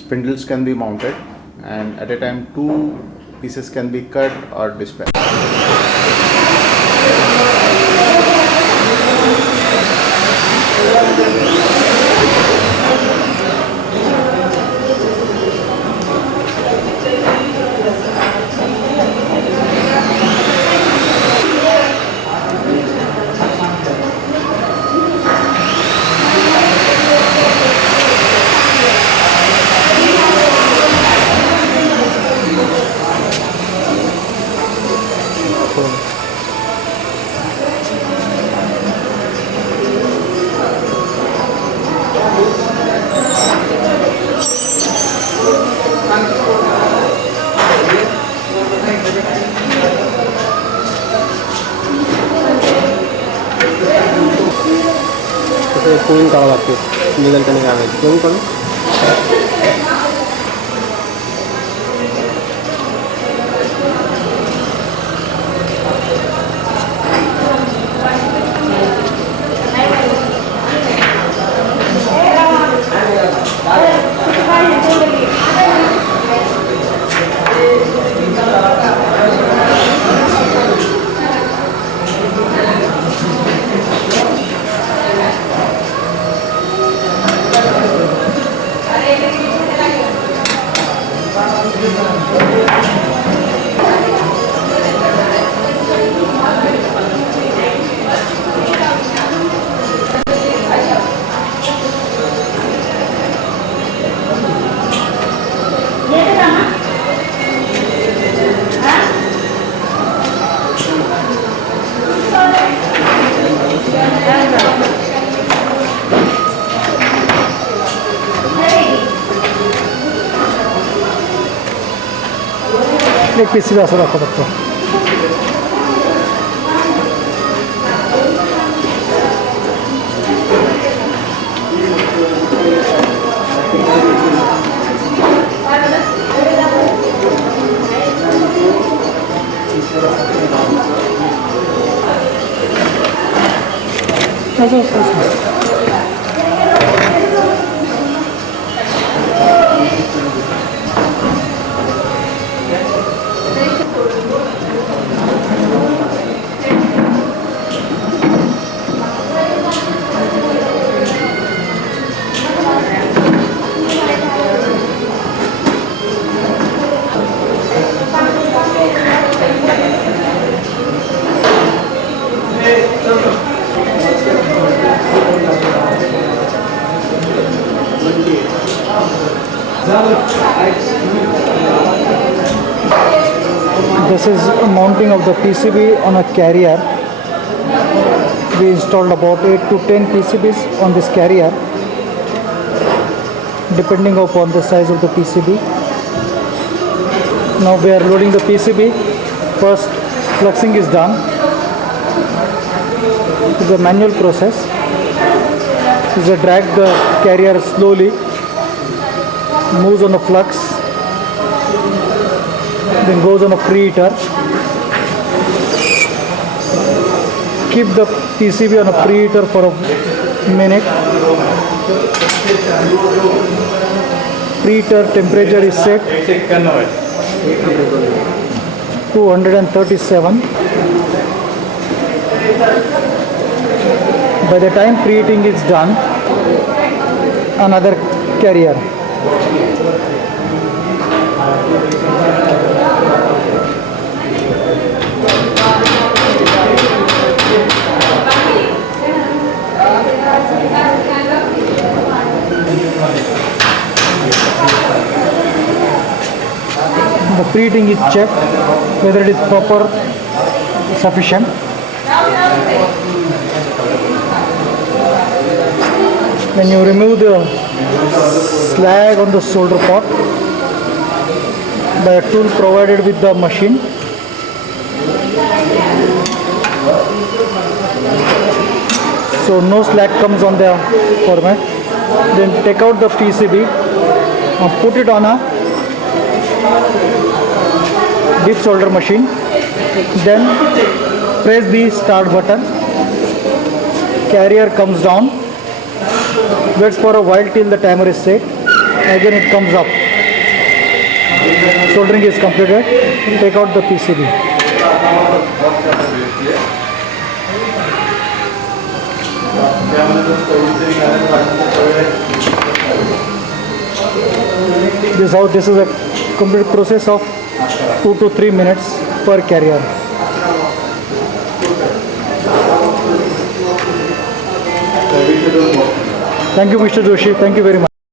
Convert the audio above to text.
spindles can be mounted, and at a time 2 pieces can be cut or dispatched. Cooling करा बाकी निकल करने का है क्यों करो एक पीस भी असर रखो बच्चों This is mounting of the PCB on a carrier. We installed about 8 to 10 PCBs on this carrier depending upon the size of the PCB. Now we are loading the PCB. First fluxing is done. It's a manual process. It's a drag the carrier slowly, moves on the flux, then goes on a preheater. Keep the PCB on a preheater for a minute. Preheater temperature is set 237. By the time preheating is done, another carrier. The preheating is checked whether it is proper, sufficient. When you remove the slag on the solder pot by a tool provided with the machine, so no slag comes on the format. Then take out the PCB and put it on a deep solder machine. Then press the start button. Carrier comes down. Waits for a while till the timer is set. Again it comes up. Soldering is completed. Take out the PCB. This is a complete process of 2 to 3 minutes per carrier. Thank you, Mr. Joshi. Thank you very much.